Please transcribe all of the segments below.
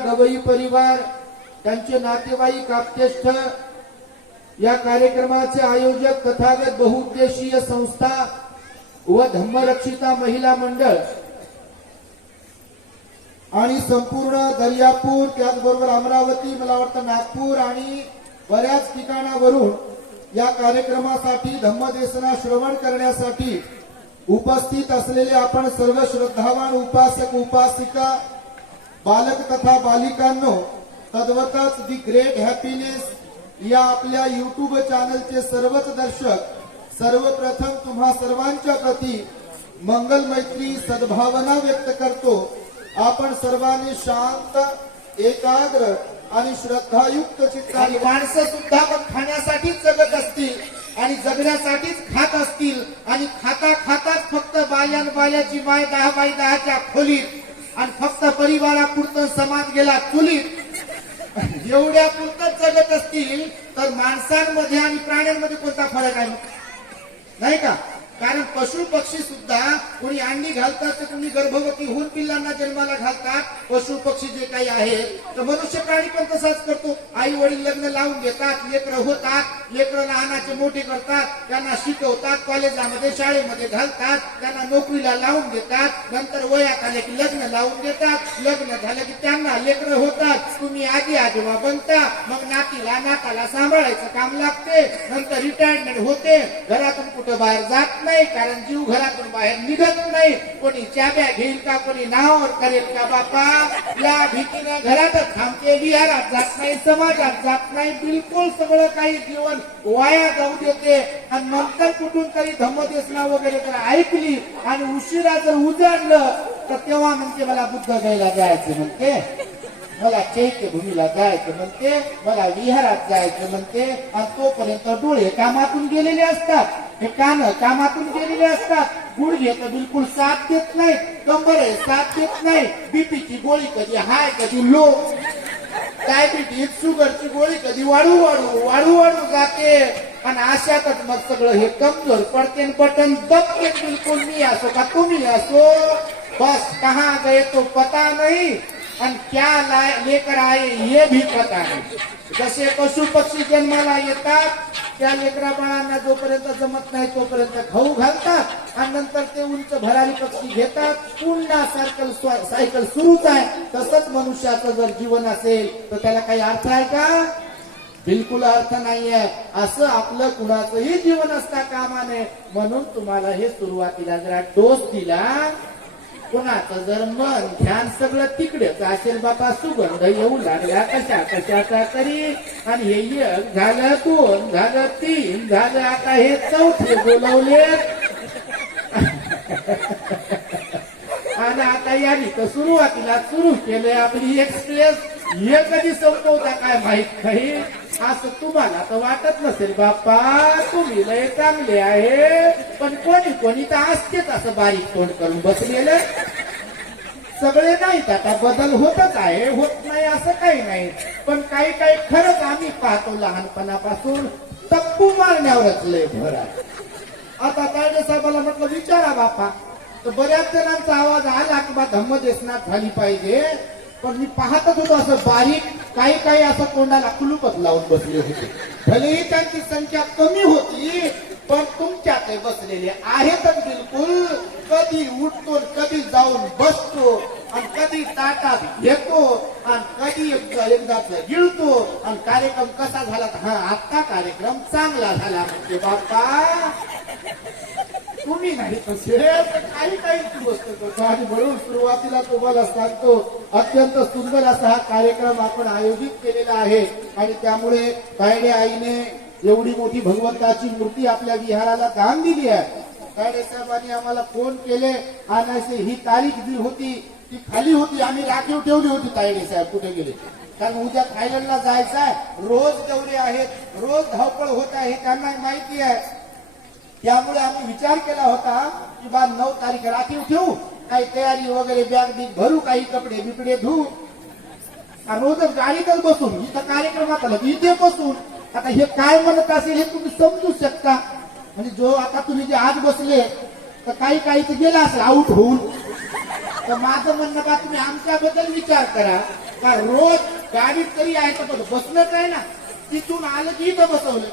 गवई परिवार त्यांचे नातेवाईक आपतेष्ठ या कार्यक्रमाचे आयोजक तथागत बहुउद्देशीय संस्था व धम्मरक्षिता महिला मंडळ आणि संपूर्ण दर्यापूर त्याचबरोबर अमरावती मला वाटतं नागपूर आणि बऱ्याच ठिकाणावरून या कार्यक्रमासाठी धम्मदेसना श्रवण करण्यासाठी उपस्थित असलेले आपण सर्व श्रद्धावान उपासक उपासिका बालक तथा बालिकांनो तद्वतच दी ग्रेट हॅपीनेस या आपल्या युट्यूब चॅनलचे सर्वच दर्शक सर्वप्रथम तुम्हा सर्वांच्या प्रती मंगल मैत्री सद्भावना व्यक्त करतो. आपण सर्वांनी शांत एकाग्र आणि श्रद्धायुक्त चित्ताने माणसं सुद्धा पण खाण्यासाठीच जगत असतील आणि जगण्यासाठीच खात असतील आणि खाता खाताच फक्त बाल्यान बाल्याची माय दहा बाय दहाच्या खोलीत आणि फक्त परिवारापुरतं समाज गेला चुलीत. एवढ्या पुरतच जगत असतील तर माणसांमध्ये आणि प्राण्यांमध्ये कोणता फरक आहे? नाही का? कारण पशु पक्षी सुद्धा कोणी अंडी घालतात तर कोणी गर्भवती होऊन पिल्लांना जन्माला घालतात. पशु पक्षी जे काही आहेत तर मनुष्य प्राणी पण तसाच करतो. आई वडील लग्न लावून घेतात लेकरं होतात लेकरं लहानाचे मोठे करतात त्यांना शिकवतात कॉलेजामध्ये शाळेमध्ये घालतात त्यांना नोकरीला लावून देतात नंतर वयात आले की लग्न लावून देतात. लग्न झालं की त्यांना लेकरं होतात. तुम्ही आधी आजोबा बनता मग नातीला नाताला सांभाळायचं काम लागते नंतर रिटायरमेंट होते घरातून कुठं बाहेर जात नाही. कारण जीव घरातून बाहेर निघत नाही. कोणी चाब्या घेईल का कोणी नावावर करेल का बापा? या भीतीनं घरातच थांबते विहारात जात नाही समाजात जात नाही बिलकुल सगळं काही जीवन वाया जाऊ देते. आणि नंतर कुठून तरी धम्मदेसना वगैरे तर ऐकली आणि उशिरा जर उजाडलं तर तेव्हा म्हणते मला बुद्ध घ्यायला जायचं म्हणते. मला चैत्यभूमीला जायचं म्हणते. मला विहारात जायचं म्हणते. आणि तोपर्यंत डोळे कामातून गेलेले असतात. हे कान कामातून गेलेले असतात. गुड घेत बिलकुल साथ देत नाही. कंबर आहे साथ देत नाही. बीपीची गोळी कधी हाय कधी लो. डायबिटीज शुगरची गोळी कधी वाढू वाढू वाढू वाढू जाते. आणि अशातच मग सगळं हे कमजोर पडते बटन दबके बिलकुल. मी असो का तुम्ही असो? बस कहा गए तो पता नाही. आणि क्या लाय- लेकर आए ये भी पता नाही जसे पशु पक्षी जन्माला येतात त्या लेकरा बाळांना जोपर्यंत जमत नाही तोपर्यंत खाऊ घालतात. आणि नंतर ते उंच भरारी पक्षी घेतात. पुन्हा सायकल सायकल सुरूच आहे. तसंच मनुष्याचं जर जीवन असेल तर त्याला काही अर्थ आहे का? बिलकुल अर्थ नाहीये. असं आपलं कुणाचंही जीवन असता कामा नये म्हणून तुम्हाला हे सुरुवातीला जरा डोस दिला. कुणाचं जर मन ध्यान सगळं तिकडेच असेल बाबा सुगंध येऊ लागला कशा कशाचा तरी. आणि हे एक झालं दोन झालं तीन झालं आता हे चौथे बोलवले. आणि आता यांनी तर सुरुवातीला सुरू केले आपली एक्सप्रेस हे कधी संपवता काय माहीत नाही असं तुम्हाला तर वाटत नसेल बाप्पा तुम्ही लय चांगले आहे. पण कोणी कोणी तर असतेच असं बारीक तोंड करून बसलेलं. सगळे नाहीत आता बदल होतच आहे होत नाही असं काही नाही. पण काही काही खरंच आम्ही पाहतो लहानपणापासून तप्पू मारण्यावरच लय भर आता तायडे साहेबाला म्हटलं विचारा बापा तर बऱ्याच जणांचा आवाज आला की बा धम्मदेसनात झाली पाहिजे. पण मी पाहतच होतो असं बारीक काही काही असं तोंडाला कुलूपच लावून बसले होते. भलेही त्यांची संख्या कमी होती पण तुमच्यात ते बसलेले आहेतच बिलकुल. कधी उठतो कधी जाऊन बसतो आणि कधी ताटात घेतो आणि कधी एकदा गिळतो आणि कार्यक्रम कसा झाला? हा आत्ता कार्यक्रम चांगला झाला म्हणजे बाप्पा. तुम्ही नाही. तसे तर काही काही गोष्ट करतो. आणि म्हणून सुरुवातीला तुम्हाला सांगतो अत्यंत सुंदर असा हा कार्यक्रम आपण आयोजित केलेला आहे. आणि त्यामुळे कायडे आईने एवढी मोठी भगवंताची मूर्ती आपल्या विहाराला दान दिली आहे. कायडे साहेबांनी आम्हाला फोन केले. आणि ही तारीख जी होती ती खाली होती. आम्ही राखीव ठेवली होती तायडे साहेब कुठे गेले. कारण उद्या थायलंडला जायचं आहे. रोज दौरे आहेत रोज धावपळ होत आहे त्यांना माहिती आहे. त्यामुळे आम्ही विचार केला होता की बा नऊ तारीख राखीव ठेवू काही तयारी वगैरे बॅग बी भरू काही कपडे बिपडे धुवू आणि रोजच गाडीतच बसून इथं कार्यक्रमात आलं इथे बसून. आता हे काय म्हणत असेल हे तुम्ही समजू शकता. म्हणजे जो आता तुम्ही जे आज बसले तर काही काही तर गेला असेल आऊट होऊन. तर माझं म्हणणं का तुम्ही आमच्याबद्दल विचार करा. का रोज गाडीत तरी आहे तर बसलंच आहे ना. तिथून आलं की इथं बसवलं.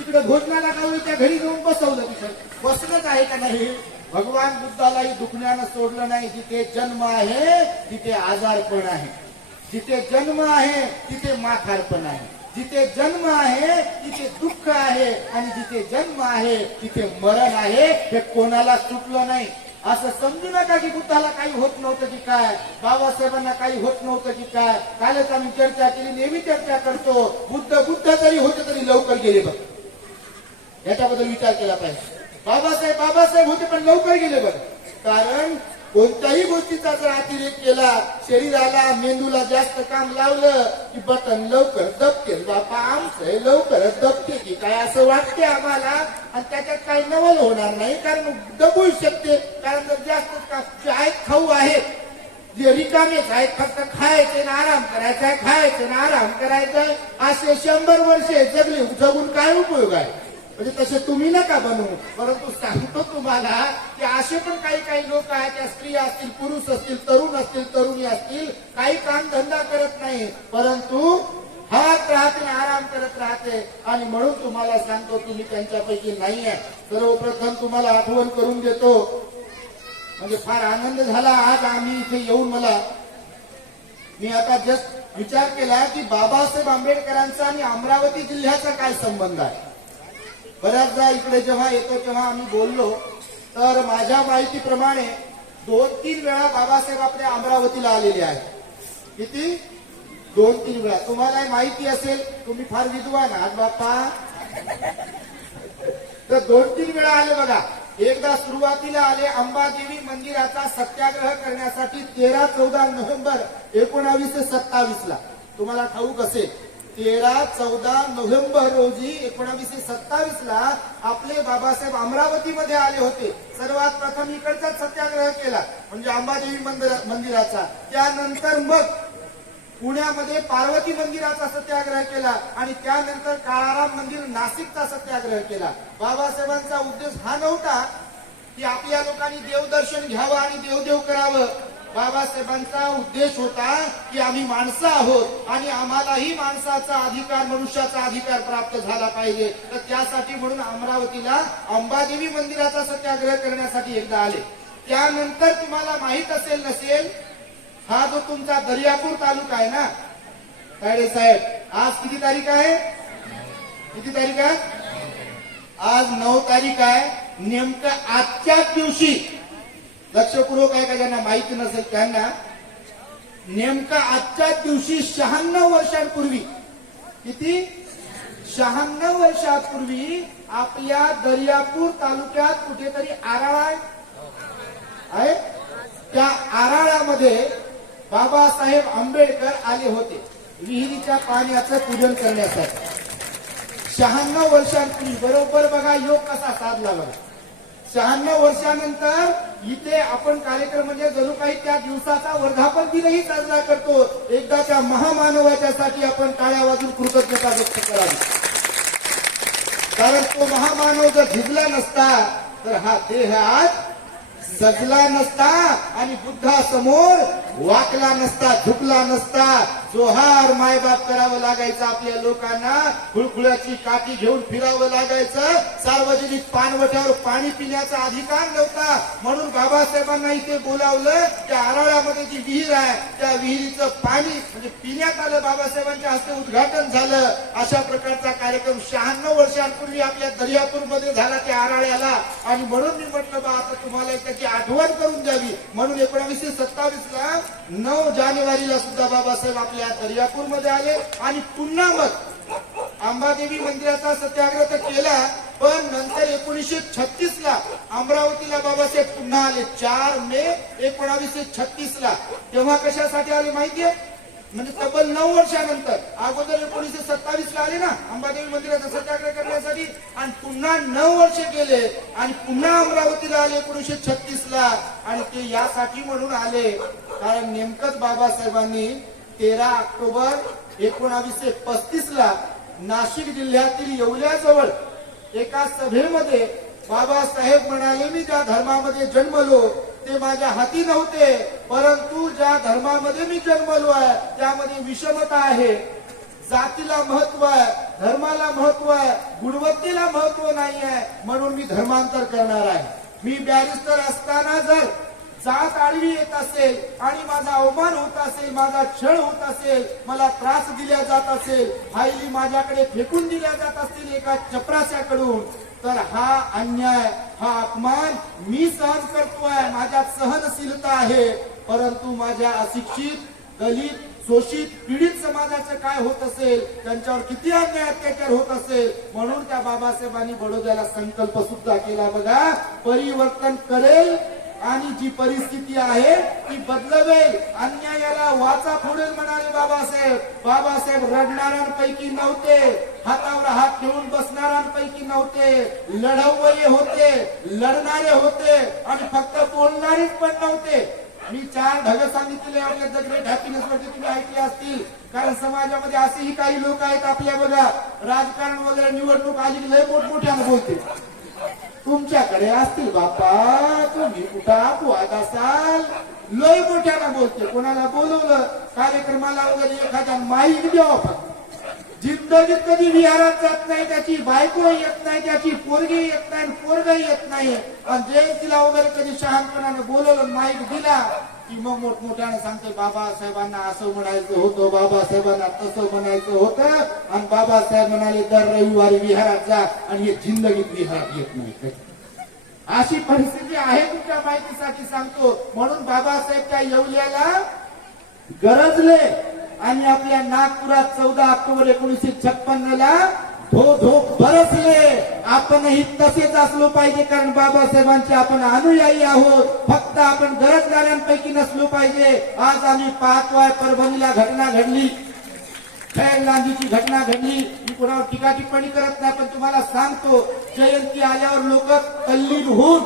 तिकडे भोजनाला गावलं त्या घरी जाऊन बसवलं तिथं. बसलंच आहे का नाही? भगवान बुद्धालाही दुखण्यानं सोडलं नाही. जिथे जन्म आहे तिथे आजारपण आहे. जिथे जन्म आहे तिथे माथारपण आहे. जिथे जन्म आहे तिथे दुःख आहे. आणि जिथे जन्म आहे तिथे मरण आहे. हे कोणाला सुटलं नाही. असं समजू नका की बुद्धाला काही होत नव्हतं की काय. बाबासाहेबांना काही होत नव्हतं की काय. कालच आम्ही चर्चा केली नेहमी चर्चा करतो. बुद्ध बुद्ध जरी होते तरी लवकर गेले बघ. याच्याबद्दल विचार केला पाहिजे. बाबासाहेब बाबासाहेब होते पण लवकर गेले बरं. कारण कोणत्याही गोष्टीचा जर अतिरेक केला शरीराला मेंदूला जास्त काम लावलं की बटन लवकर दबते. बापा आमचं लवकरच दबते की काय असं वाटते आम्हाला? आणि त्याच्यात काही नवल होणार नाही कारण दबू शकते. कारण जर जास्त का- आहेत खाऊ आहेत. जे रिकामेच आहेत फक्त खायचे ना आराम करायचा आहे खायचे ना आराम करायचा असे शंभर वर्षे जगले जगून काय उपयोग आहे? म्हणजे तसे तुम्ही नका बनवू. परंतु सांगतो तुम्हाला की असे पण काही काही लोक आहेत त्या स्त्रिया असतील पुरुष असतील तरुण असतील तरुणी असतील काही काम धंदा करत नाही परंतु हात राहते आराम करत राहते. आणि म्हणून तुम्हाला सांगतो तुम्ही त्यांच्यापैकी नाही आहे सर्वप्रथम तुम्हाला आठवण करून देतो. म्हणजे फार आनंद झाला. आज आम्ही इथे येऊन मला मी आता जस्ट विचार केला की बाबासाहेब आंबेडकरांचा आणि अमरावती जिल्ह्याचा काय संबंध आहे? बऱ्याचदा इकडे जेव्हा येतो तेव्हा आम्ही बोललो तर माझ्या माहितीप्रमाणे दोन तीन वेळा बाबासाहेब आपल्या अमरावतीला आलेले आहेत. किती? दोन तीन वेळा. तुम्हाला माहिती असेल तुम्ही फार विद्वान आज बाप्पा. तर दोन तीन वेळा आले बघा. एकदा सुरुवातीला आले अंबादेवी मंदिराचा सत्याग्रह करण्यासाठी तेरा चौदा नोव्हेंबर एकोणावीसशे सत्तावीस ला तुम्हाला ठाऊक असेल. तेरा चौदा नोव्हेंबर रोजी एकोणावीसशे सत्तावीस ला आपले बाबासाहेब अमरावतीमध्ये आले होते. सर्वात प्रथम इकडचाच सत्याग्रह केला म्हणजे अंबादेवी मंदिरा मंदिराचा. त्यानंतर मग पुण्यामध्ये पार्वती मंदिराचा सत्याग्रह केला आणि त्यानंतर काळाराम मंदिर नाशिकचा सत्याग्रह केला. बाबासाहेबांचा उद्देश हा नव्हता की आपल्या लोकांनी देवदर्शन घ्यावं आणि देवदेव करावं. बाबासाहेबांचा उद्देश होता की आम्ही माणसं आहोत आणि आम्हालाही माणसाचा अधिकार मनुष्याचा अधिकार प्राप्त झाला पाहिजे. तर त्यासाठी म्हणून अमरावतीला अंबादेवी मंदिराचा सत्याग्रह करण्यासाठी एकदा आले. त्यानंतर तुम्हाला माहीत असेल नसेल हा जो तुमचा दर्यापूर तालुका आहे ना? तायडे साहेब आज किती तारीख आहे? किती तारीख आहे? आज नऊ तारीख आहे. नेमकं आजच्याच दिवशी लक्षपूर्वक आहे का ज्यांना माहिती नसेल त्यांना नेमका आजच्याच दिवशी शहाण्णव वर्षांपूर्वी किती? शहाण्णव वर्षापूर्वी आपल्या दर्यापूर तालुक्यात कुठेतरी आराळ आहे? त्या आराळामध्ये बाबासाहेब आंबेडकर आले होते विहिरीच्या पाण्याचं पूजन करण्यासाठी. शहाण्णव वर्षांपूर्वी बरोबर बघा योग कसा साधला बघा. शहाण्णव वर्षानंतर इथे आपण कार्यक्रम म्हणजे जणू काही त्या दिवसाचा वर्धापन दिनही साजरा करतो. एकदाच्या महामानवाच्या महामानवाच्यासाठी आपण टाळ्या वाजून कृतज्ञता व्यक्त करावी. कारण तो महामानव जर झिजला नसता तर हा देह आज सजला नसता आणि बुद्धासमोर वाकला नसता झुकला नसता जोहार मायबाप करावं लागायचं आपल्या लोकांना. खुळखुळ्याची काठी घेऊन फिरावं लागायचं. सार्वजनिक पानवट्यावर पाणी पिण्याचा अधिकार नव्हता. म्हणून बाबासाहेबांना इथे बोलावलं त्या आराळ्यामध्ये जी विहीर आहे त्या विहिरीचं पाणी म्हणजे पिण्यात आलं बाबासाहेबांच्या हस्ते उद्घाटन झालं. अशा प्रकारचा कार्यक्रम शहाण्णव वर्षांपूर्वी आपल्या दर्यापूरमध्ये झाला त्या आराळ्याला. आणि म्हणून मी म्हटलं बा आता तुम्हाला त्याची आठवण करून द्यावी. म्हणून एकोणावीसशे सत्तावीस ला नऊ जानेवारीला सुद्धा बाबासाहेब आपल्या दर्यापूरमध्ये आले आणि पुन्हा मग अंबादेवी मंदिराचा सत्याग्रह तर केला पण नंतर एकोणीसशे छत्तीस ला अमरावतीला बाबासाहेब पुन्हा आले. चार मे एकोणावीसशे छत्तीस ला तेव्हा कशासाठी आले माहितीये? म्हणजे तब्बल नऊ वर्षानंतर. अगोदर एकोणीसशे सत्तावीस ला आले ना अंबादेवी मंदिराचा सत्याग्रह करण्यासाठी. आणि पुन्हा नऊ वर्ष गेले आणि पुन्हा अमरावतीला आले एकोणीसशे छत्तीस ला आणि ते यासाठी म्हणून आले. कारण नेमकंच बाबासाहेबांनी तेरा ऑक्टोबर एकोणावीसशे पस्तीस ला नाशिक जिल्ह्यातील येवल्याजवळ एका सभेमध्ये बाबासाहेब म्हणाले मी त्या धर्मामध्ये जन्मलो ते माझ्या हाती नव्हते. परंतु ज्या धर्मामध्ये मी जन्मलो आहे त्यामध्ये विषमता आहे. जातीला महत्त्व आहे धर्माला महत्त्व आहे गुणवत्तेला महत्त्व नाही आहे म्हणून मी धर्मांतर करणार आहे. मी बॅरिस्टर असताना जर जात आडवी येत असेल आणि माझा अवमान होत असेल माझा छळ होत असेल मला त्रास दिला जात असेल फायली माझ्याकडे फेकून दिल्या जात असतील एका चपराशाकडून तर हा अन्याय हा अपमान मी सहन करतोय. माझ्यात सहनशीलता आहे. परंतु माझ्या अशिक्षित दलित शोषित पीडित समाजाचं काय होत असेल त्यांच्यावर किती अन्याय अत्याचार होत असेल म्हणून त्या बाबासाहेबांनी बडोद्याला संकल्प सुद्धा केला. बघा परिवर्तन करेल आणि जी परिस्थिती आहे ती बदलवेल. अन्यायाला वाचा फोडेल म्हणाले बाबासाहेब. बाबासाहेब रडणाऱ्यांपैकी नव्हते. हातावर हात ठेवून बसणाऱ्यांपैकी नव्हते. लढवये होते लढणारे होते आणि फक्त बोलणारेच पण नव्हते. मी चार ढग सांगितले आपल्या द ग्रेट हॅपीनेस मध्ये म्हणजे तुम्ही ऐकले असतील. कारण समाजामध्ये असेही काही लोक आहेत आपल्या बघा. राजकारण वगैरे निवडणूक आली लय मोठमोठ्यानं बोलते तुमच्याकडे असतील बापा तुम्ही कुठं अपवाद असाल? लय मोठ्याला बोलते कोणाला बोलवलं? कार्यक्रमाला वगैरे एखादा माईक द्यावा फक्त. जिंदगीत कधी विहारात जात नाही त्याची बायको येत नाही त्याची पोरगी येत नाही पोरग येत नाही. आणि जयंतीला वगैरे कधी शहाणपणाने बोलवलं माईक दिला की मग मोठमोठ्याने सांगते बाबासाहेबांना असं म्हणायचं होतं बाबासाहेबांना तसं म्हणायचं होतं आणि बाबासाहेब म्हणाले दर रविवारी विहारात जा आणि हे जिंदगीत विहारात येत नाही. अशी परिस्थिती आहे तुमच्या माहितीसाठी सांगतो. म्हणून बाबासाहेब त्या येवल्याला गरजले आणि आपल्या नागपुरात चौदा ऑक्टोबर एकोणीसशे छप्पन्न ला हो, हो, धो धो बरसले आपणही तसेच असलो पाहिजे कारण बाबासाहेबांचे आपण अनुयायी आहोत. फक्त आपण गरजदारांपैकी नसलो पाहिजे. आज आम्ही पाहतोय परभणीला घटना घडली. खैर लांबीची घटना घडली. मी कुणावर टीका टिप्पणी करत नाही पण तुम्हाला सांगतो जयंती आल्यावर लोक कल्लीन होऊन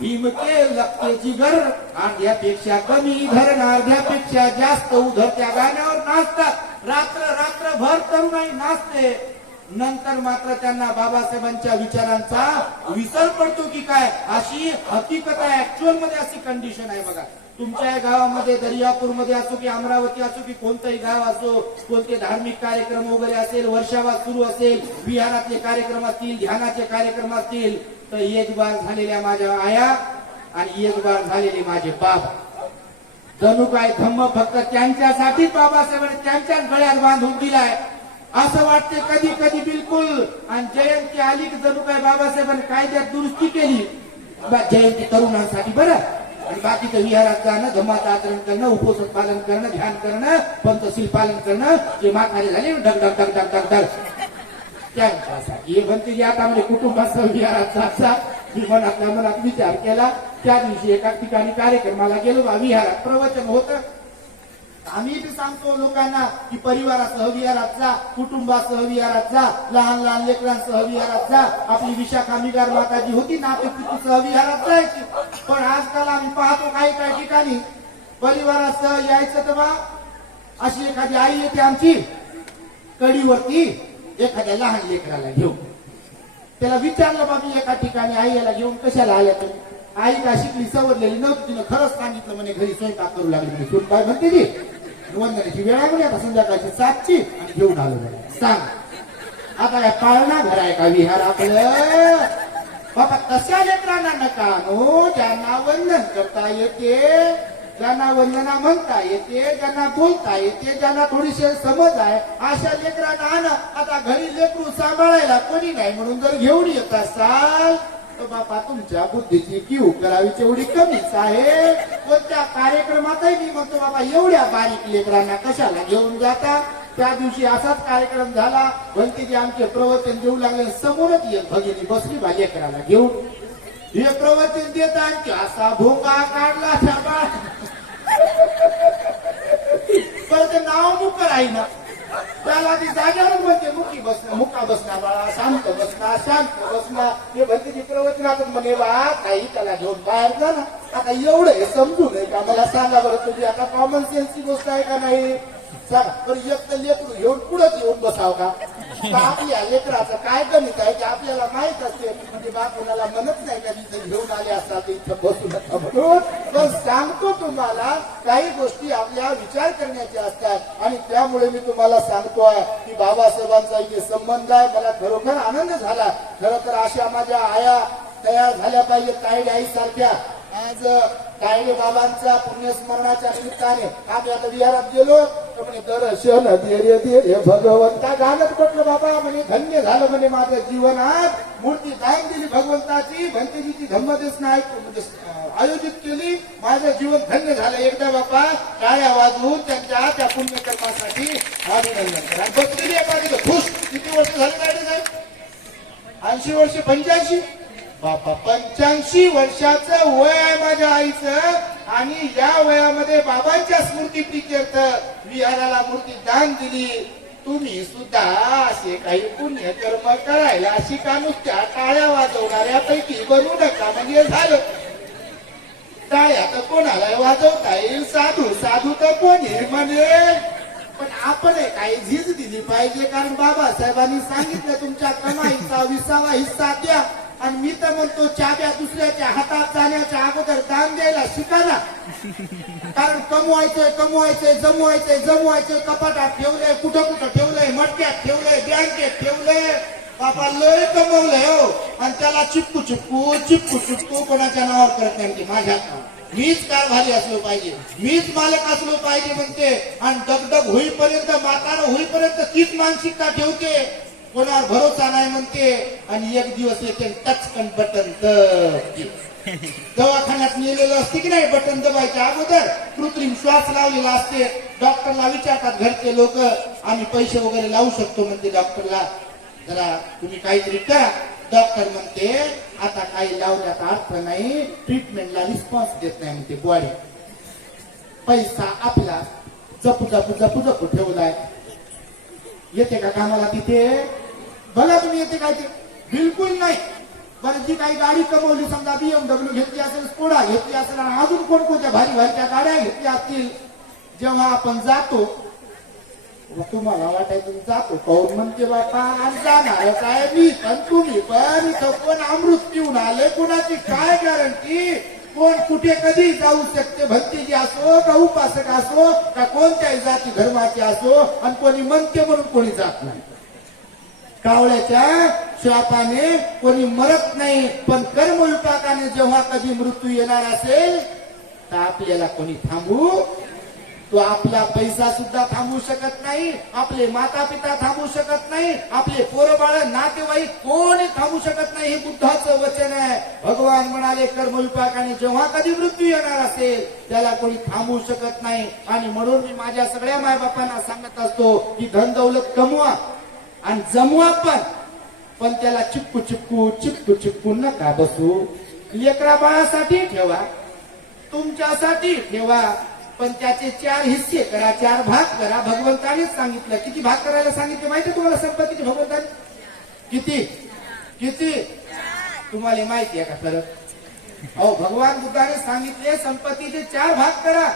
भीमके लगते जिगर अर्ध्यापेक्षा कमी धरण अर्ध्यापेक्षा जास्त उधर त्या गाण्यावर नाचतात. रात्र रात्रभर तरुणाई नाचते. नंतर मात्र त्यांना बाबासाहेबांच्या विचारांचा विसर पडतो की काय? अशी हकीकत आहे. ऍक्च्युअलमध्ये अशी कंडिशन आहे बघा. तुमच्या या गावामध्ये दर्यापूरमध्ये असो की अमरावती असो की कोणतंही गाव असो कोणते धार्मिक कार्यक्रम वगैरे असेल वर्षावाद सुरू असेल विहारातले कार्यक्रम असतील ध्यानाचे कार्यक्रम असतील तर एक बार झालेल्या माझ्या आया आणि एक बार झालेले माझे बाबा. जणू काय धम्म फक्त त्यांच्यासाठीच बाबासाहेबांनी त्यांच्याच गळ्यात बांधून दिलाय. असं वाटते कधी कधी बिलकुल. आणि जयंती आली की जणू काय बाबासाहेबांनी कायद्यात दुरुस्ती केली. जयंती तरुणांसाठी बरं. आणि बाकीचं विहारात जाणं धम्मात आचरण करणं उपोषण पालन करणं ध्यान करणं पंचशील पालन करणं जे माथारे झाले ना, डग डग डग डग डग. त्यांच्यासाठी हे म्हणते की आता म्हणजे कुटुंबासह विहारात जायचा. मी मनातल्या मनात विचार केला. त्या दिवशी एका ठिकाणी कार्यक्रमाला गेलो. बा विहारात प्रवचन होतं. आम्ही बी सांगतो लोकांना की परिवारासह विहारात जा कुटुंबासह विहारात जा लहान लहान लेकरांसह विहारात जा. आपली विशाखा मिगार माताजी होती ना ते नातेपुतीसह विहारात जायची. पण आजकाल आम्ही पाहतो काही काही ठिकाणी परिवारासह यायचं तर बा अशी एखादी आई येते आमची कडीवरती एखाद्या लहान लेकराला घेऊन. त्याला विचारलं बाबी एका ठिकाणी आई याला घेऊन कशाला आल्या तुम्ही? आई का शिकली सवरलेली नव्हती तिनं खरंच सांगितलं म्हणे घरी स्वयंपाक करू लागली. म्हणे सुनबाई म्हणते ती? वंदनेची वेळ आहे आता संध्याकाळची सातची आणि घेऊन आलो सांग. आता काय पाळणा घर आहे का विहार आपलं? बाबा तशा लेकरांना नका नो हो, ज्यांना वंदन करता येते ज्यांना वंदना म्हणता येते ज्यांना बोलता येते ज्यांना थोडीशी समज आहे अशा लेकरांना आणा. आता घरी लेकरू सांभाळायला कोणी नाही म्हणून जर घेऊन येत असाल तर बापा तुमच्या बुद्धीची करावी तेवढी कमीच आहे. कोणत्या कार्यक्रमातही मी म्हणतो बाबा एवढ्या बारीक लेकरांना कशाला घेऊन जाता? त्या दिवशी असाच कार्यक्रम झाला. भंतीजी आमचे प्रवचन देऊ लागले समोरच एक भगिनी बसली बा लेकराला घेऊन. हे प्रवचन देत आणखी असा भोंगा काढला त्या पण ते नाव मुकर आहे ना त्याला ती जागेवर म्हणते मुखी बसणं मुका बसना बाळा शांत बसना शांत बसना हे म्हणते ती प्रवचनातच म्हणे बा काही त्याला घेऊन बाहेर जा ना. आता एवढं हे समजू नये का? मला सांगा बरं तुझी आता कॉमन सेन्सची गोष्ट आहे का नाही? सांगा. तर एक तर लेकरू घेऊन पुढंच येऊन बसाव का? आपल्या लेकराचं काय गणित आहे ते आपल्याला माहीत असते. म्हणजे बा कोणाला म्हणत नाही का तिथं घेऊन आले असतात इथं बसू नका म्हणून. पण सांगतो तुम्हाला काही गोष्टी आपल्या विचार करण्याच्या असतात. आणि त्यामुळे मी तुम्हाला सांगतोय की बाबासाहेबांचा जे संबंध आहे. मला खरोखर आनंद झाला. खरं तर अशा माझ्या आया तयार झाल्या पाहिजे काही आई सारख्या आज ताईडे बाबांच्या पुण्यस्मरणाच्या निमित्ताने आम्ही आता विहारात गेलो. तर म्हणे दर्शन धीरे धीरे भगवंता गाणं पटलं बाबा म्हणे धन्य झालं म्हणे माझ्या जीवनात मूर्ती दान दिली भगवंताची भंतेजीची धम्मदेश म्हणजे, नाही आयोजित केली. माझं जीवन धन्य झालं एकदा बाबा. टाळ्या वाजवून त्यांच्या त्या पुण्यकर्मासाठी अभिनंदन करा. बसलेली आहे खुश. किती वर्ष झाले ताईडे साहेब? ऐंशी वर्ष पंच्याऐंशी? बापा पंच्याऐंशी वर्षाचं वय आहे माझ्या आईचं. आणि या वयामध्ये बाबांच्या स्मृती प्रित्यर्थ विहाराला मूर्ती दान दिली. तुम्ही सुद्धा असे काही पुण्य कर्म करायला अशी का नुसत्या टाळ्या वाजवणाऱ्यापैकी बनवू नका म्हणजे झालं. टाळ्या तर कोणाला वाजवता येईल साधू साधू तर कोणी म्हणेल. पण आपण काही झीज दिली पाहिजे कारण बाबासाहेबांनी सांगितलं तुमच्या कमाईचा विसावा हिस्सा द्या. आणि मी तर म्हणतो चाब्या दुसऱ्याच्या हातात जाण्याच्या अगोदर दान द्यायला शिका ना. कारण कमवायचंय कमवायचंय जमवायचंय जमवायचंय कपाटात ठेवलंय कुठं कुठं ठेवलंय मटक्यात ठेवलंय बँकेत ठेवलंय. बापा लय कमवलंय हो. आणि त्याला चिपकू चिपकू चिपकू चिपकू कोणाच्या नावावर करत नाही म्हणजे माझ्या नावावर. मीच कारभारी असलो पाहिजे. मीच मालक असलो पाहिजे म्हणते. आणि दगदग होईपर्यंत मातानं होईपर्यंत तीच मानसिकता ठेवते. कोणावर भरोसा नाही म्हणते आणि एक दिवस येते टचकन बटन दवाखान्यात नेलेलं असते की नाही बटन दबायच्या अगोदर? कृत्रिम श्वास लावलेला असते. डॉक्टरला विचारतात घरचे लोक आम्ही पैसे वगैरे लावू शकतो म्हणते डॉक्टरला. जरा तुम्ही काहीतरी करा. डॉक्टर म्हणते आता काही लावण्यात अर्थ नाही ट्रीटमेंटला रिस्पॉन्स देत नाही म्हणते बॉडी पैसा आपला जपू जपू जपू जपू ठेवलाय. येते का कामाला तिथे? बघा तुम्ही येते काय ते? बिलकुल नाही. बरं जी काही गाडी कमवली समजा बीएमडब्ल्यू घेतली असेल स्कोडा घेतली असेल आणि अजून कोणकोणत्या भारी भारीच्या गाड्या घेतल्या असतील जेव्हा आपण जातो मग तुम्हाला वाटायचं जातो कौन म्हणते बापा आणि जाणारच आहे मी पण तुम्ही पण इथं कोण अमृत पिऊन आले? कोणाची काय गॅरंटी? कोण कुठे कधी जाऊ शकते? भक्तीची असो का उपासक असो का कोणत्याही जाती धर्माची असो आणि कोणी म्हणते म्हणून कोणी जात नाही. कावळ्याच्या शापाने कोणी मरत नाही पण कर्म विपाकाने जेव्हा कधी मृत्यू येणार असेल तर आपल्याला कोणी थांबू? तो आपला पैसा सुद्धा थांबवू शकत नाही आपले माता पिता थांबवू शकत नाही आपले पोरबाळ नातेवाईक कोणी थांबू शकत नाही हे बुद्धाचं वचन आहे. भगवान म्हणाले कर्मविपाकाने जेव्हा कधी मृत्यू येणार असेल त्याला कोणी थांबवू शकत नाही. आणि म्हणून मी माझ्या सगळ्या मायबापांना सांगत असतो की धन दौलत कमवा. आणि जमू पण पण त्याला चिपकू चिपकू चिपकू चिपकू नका बसू. लेकरा बाळासाठी ठेवा. तुमच्यासाठी ठेवा. पण त्याचे चार हिस्से करा चार भाग करा. भगवंतानेच सांगितलं. किती भाग करायला सांगितले माहिती तुम्हाला? संपत्तीचे भगवंताने? किती? किती? तुम्हाला माहिती आहे का खरं अहो भगवान बुद्धाने सांगितले संपत्तीचे चार भाग करा.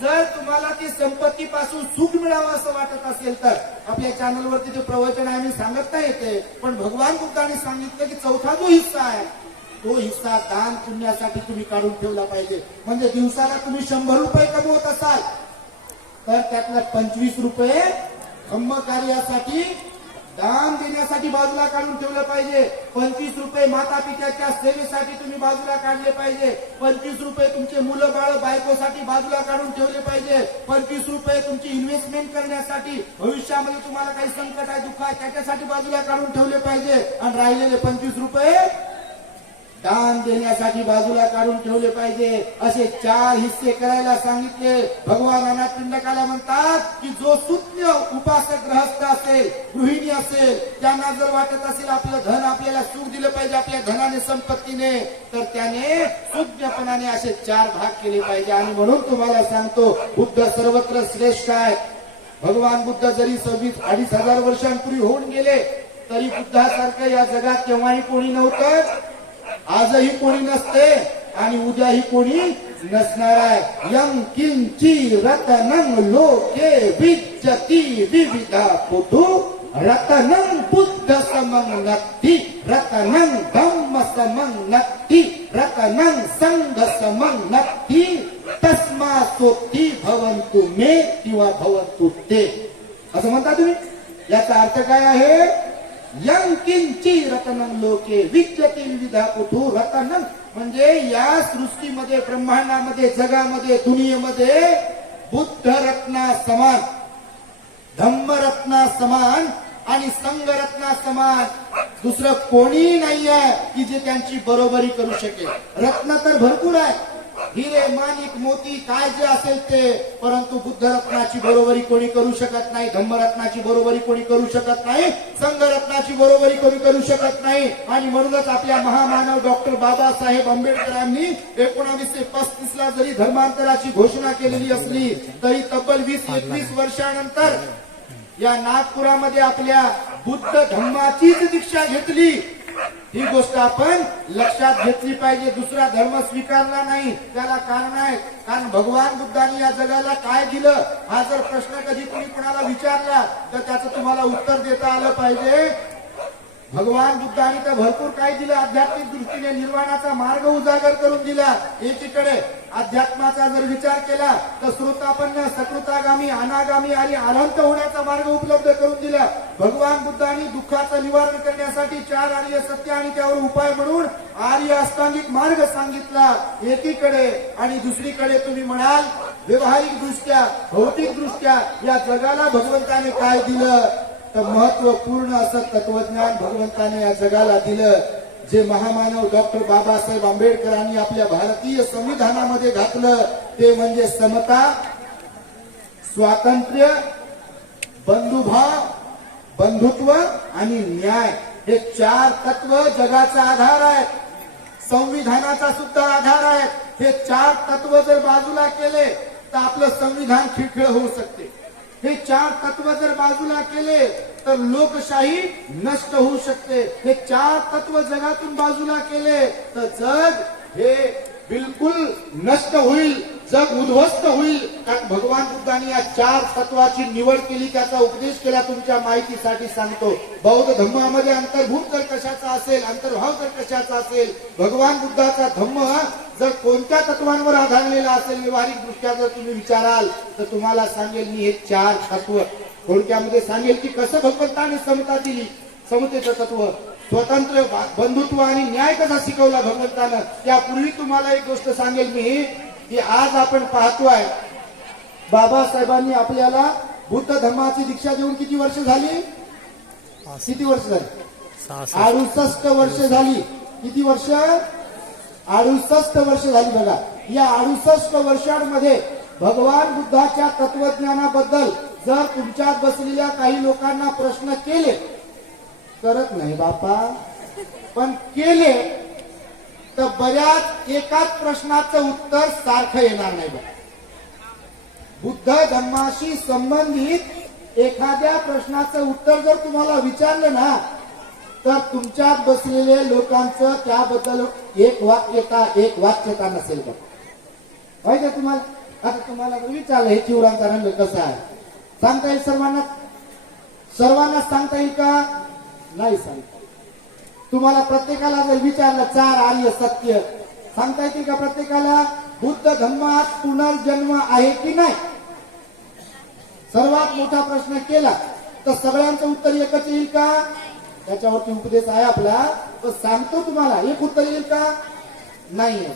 जर तुम्हाला ती संपत्ती पासून सुख मिळावं असं वाटत असेल तर आपल्या चॅनलवरती ते प्रवचन आहे मी सांगत नाही येते पण भगवान बुद्धाने सांगितलं की चौथा जो हिस्सा आहे तो हिस्सा दान पुण्यासाठी तुम्ही काढून ठेवला पाहिजे. म्हणजे दिवसाला तुम्ही शंभर रुपये कमवत असाल तर त्यातला पंचवीस रुपये धम्म कार्यासाठी दान देण्यासाठी बाजूला काढून ठेवलं पाहिजे. पंचवीस रुपये माता पित्याच्या सेवेसाठी तुम्ही बाजूला काढले पाहिजे. पंचवीस रुपये तुमचे मुलं बाळ बायकोसाठी बाजूला काढून ठेवले पाहिजे. पंचवीस रुपये तुमची इन्व्हेस्टमेंट करण्यासाठी भविष्यामध्ये तुम्हाला काही संकट आहे दुःख आहे त्याच्यासाठी बाजूला काढून ठेवले पाहिजे. आणि राहिलेले पंचवीस रुपये दान देण्यासाठी बाजूला काढून ठेवले पाहिजे. असे चार हिस्से करायला सांगितले. भगवान अनाथ पिंडकाला म्हणतात की जो सुज्ञ उपासक ग्रहस्थ असेल गृहिणी असेल त्यांना जर वाटत असेल आपलं धन आपल्याला सुख दिलं पाहिजे आपल्या धनाने संपत्तीने तर त्याने सुज्ञपणाने असे चार भाग केले पाहिजे. आणि म्हणून तुम्हाला सांगतो बुद्ध सर्वत्र श्रेष्ठ आहे. भगवान बुद्ध जरी सव्वीस अडीच हजार वर्षांपूर्वी होऊन गेले तरी बुद्धासारखं या जगात केव्हाही कोणी नव्हतं. आजही कोणी नसते आणि उद्याही कोणी नसणार आहे. यम किंची रतनं लोके विद्यती विविधा पुतू रतनं बुद्ध समंग नक्ती रतनं धम्म समंग नक्ती रतनं संघ समंग नक्ती. तस्मा सोती भवंतु मे किंवा भवंतु ते. असं म्हणता तुम्ही? याचा अर्थ काय आहे? यंकिंची रतनं लोके विद्यते विविधा कुठू रतनं म्हणजे या सृष्टीमध्ये ब्रह्मांडामध्ये जगामध्ये दुनियेमध्ये बुद्ध रत्ना समान धम्मरत्ना समान आणि संघरत्ना समान दुसरं कोणी नाही आहे की जे त्यांची बरोबरी करू शकेल रत्न तर भरपूर आहे हिरे माणिक मोती काय जे असेल ते परंतु बुद्ध रत्नाची बरोबरी कोणी करू शकत नाही धम्मरत्नाची बरोबरी कोणी करू शकत नाही संघरत्नाची बरोबरी कोणी करू शकत नाही. आणि म्हणूनच आपल्या महामानव डॉक्टर बाबासाहेब आंबेडकरांनी एकोणावीसशे पस्तीस ला जरी धर्मांतराची घोषणा केलेली असली तरी तब्बल वीस एकवीस वर्षानंतर या नागपुरामध्ये आपल्या बुद्ध धम्माचीच दीक्षा घेतली. ही गोष्ट आपण लक्षात घेतली पाहिजे. दुसरा धर्म स्वीकारला नाही. त्याला कारण आहे. कारण भगवान बुद्धांनी या जगाला काय दिलं? हा जर प्रश्न कधी कुणी कुणाला विचारला तर त्याचं तुम्हाला उत्तर देता आलं पाहिजे. भगवान बुद्धाने तर भरपूर काही दिलं. आध्यात्मिक दृष्टीने निर्वाणाचा मार्ग उजागर करून दिला. एकीकडे अध्यात्माचा जर विचार केला तर श्रोतापन्न सकृतागामी अनागामी आणि अनंत होण्याचा मार्ग उपलब्ध करून दिला. भगवान बुद्धांनी दुःखाचं निवारण करण्यासाठी चार आर्य सत्य आणि त्यावर उपाय म्हणून आर्य अष्टांगिक मार्ग सांगितला. एकीकडे आणि दुसरीकडे तुम्ही म्हणाल व्यवहारिक दृष्ट्या भौतिक दृष्ट्या या जगाला भगवंताने काय दिलं? तर महत्त्वपूर्ण असं तत्वज्ञान भगवंताने या जगाला दिलं जे महामानव डॉक्टर बाबासाहेब आंबेडकरांनी आपल्या भारतीय संविधानामध्ये घातलं ते म्हणजे समता स्वातंत्र्य बंधुभाव बंधुत्व आणि न्याय. हे चार तत्व जगाचा आधार आहे संविधानाचा सुद्धा आधार आहे हे चार तत्व जर बाजूला केले तर आपलं संविधान खिळखिळ होऊ शकते. हे चार तत्व जर बाजूला केले तर लोकशाही नष्ट होऊ शकते. हे चार तत्व जगातून बाजूला केले तर जग हे बिलकुल नष्ट होईल. जग उद्ध्वस्त होईल कारण भगवान बुद्धाने या चार तत्वाची निवड केली त्याचा उपदेश केला तुमच्या माहितीसाठी सांगतो. बौद्ध धम्मामध्ये अंतर्भूत जर कशाचा असेल अंतर्भाव जर कशाचा असेल भगवान बुद्धाचा धम्म जर कोणत्या तत्वांवर आधारलेला असेल व्यवहारिक दृष्ट्या जर तुम्ही विचाराल तर तुम्हाला सांगेल मी हे चार तत्व. थोडक्यामध्ये सांगेल की कसं भगवंताने समता दिली समतेचं तत्व. स्वतंत्र बंधुत्व आणि न्याय कसा शिकवला भगवंतानं? त्यापूर्वी तुम्हाला एक गोष्ट सांगेल मी. की आज आपण पाहतोय बाबासाहेबांनी आपल्याला बुद्ध धर्माची दीक्षा देऊन किती वर्ष झाली? किती वर्ष झाली? अडुसष्ट वर्ष झाली. किती वर्ष? अडुसष्ट वर्ष झाली बघा. या अडुसष्ट वर्षांमध्ये भगवान बुद्धाच्या तत्वज्ञानाबद्दल जर तुमच्यात बसलेल्या काही लोकांना प्रश्न केले करत नाही बापा. पण केले तर बऱ्याच एकाच प्रश्नाचं उत्तर सारखं येणार नाही बघा. बुद्ध धर्माशी संबंधित एखाद्या प्रश्नाचं उत्तर जर तुम्हाला विचारलं ना तर तुमच्यात बसलेले लोकांचं त्याबद्दल एक वाक्यता एक वाच्यता नसेल बघ. माहिती तुम्हाला? आता तुम्हाला विचारलं हे चिवरांचा रंग कसा आहे? सांगता येईल सर्वांना? सर्वांना सांगता येईल का? नाही सांगता तुम्हाला प्रत्येकाला जर विचारलं चार आर्य सत्य सांगता येतील का प्रत्येकाला? बुद्ध धर्मात पुनर्जन्म आहे की नाही? सर्वात मोठा प्रश्न केला तर सगळ्यांचं उत्तर एकच येईल का? त्याच्यावरती उपदेश आहे आपला तर सांगतो तुम्हाला एक उत्तर येईल का? नाही.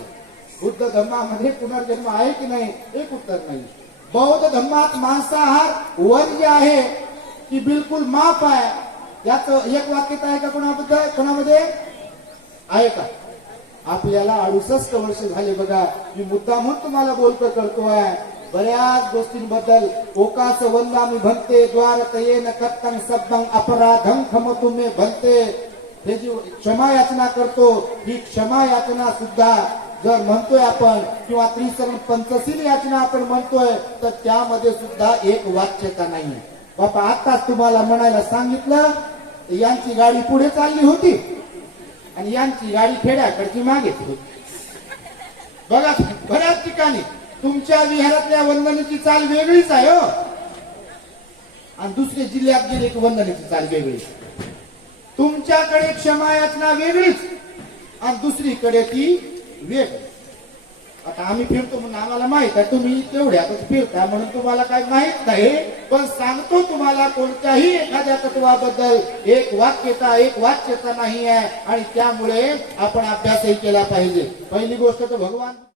बुद्ध धर्मामध्ये पुनर्जन्म आहे की नाही? एक उत्तर नाही. बौद्ध धर्मात मांसाहार वर्ज्य आहे की बिलकुल माफ आहे. याचं एक वाक्यता आहे का कोणाबद्दल? कोणामध्ये? आहे का? आपल्याला अडुसष्ट वर्ष झाले बघा. मी मुद्दा म्हणून तुम्हाला बोलतो करतोय बऱ्याच गोष्टींबद्दल ओकाच वंदा मी भंते द्वार येन कत्तन शब्दं अपराधं खम तुम्ही भंते हे जी क्षमा याचना करतो ही क्षमा याचना सुद्धा जर म्हणतोय आपण किंवा त्रिसरण पंचशील याचना आपण म्हणतोय तर त्यामध्ये सुद्धा एक वाच्यता नाही. बापा आताच तुम्हाला म्हणायला सांगितलं यांची गाडी पुढे चालली होती. आणि यांची गाडी खेड्याकडची मागे होती. बघा बऱ्याच ठिकाणी तुमच्या विहारातल्या वंदनेची चाल वेगळीच आहे हो. आणि दुसऱ्या जिल्ह्यात गेले की वंदनेची चाल वेगळी. तुमच्याकडे क्षमा याचना वेगळीच. आणि दुसरीकडे ती वेगळी. आता आम्ही फिरतो म्हणून आम्हाला माहीत आहे तुम्ही तेवढ्यातच फिरता म्हणून तुम्हाला काही माहीत नाही पण सांगतो तुम्हाला कोणत्याही एखाद्या तत्वाबद्दल. एक वाक्यता एक वाच्यता नाही आहे आणि त्यामुळे आपण अभ्यासही केला पाहिजे. पहिली गोष्ट तर भगवान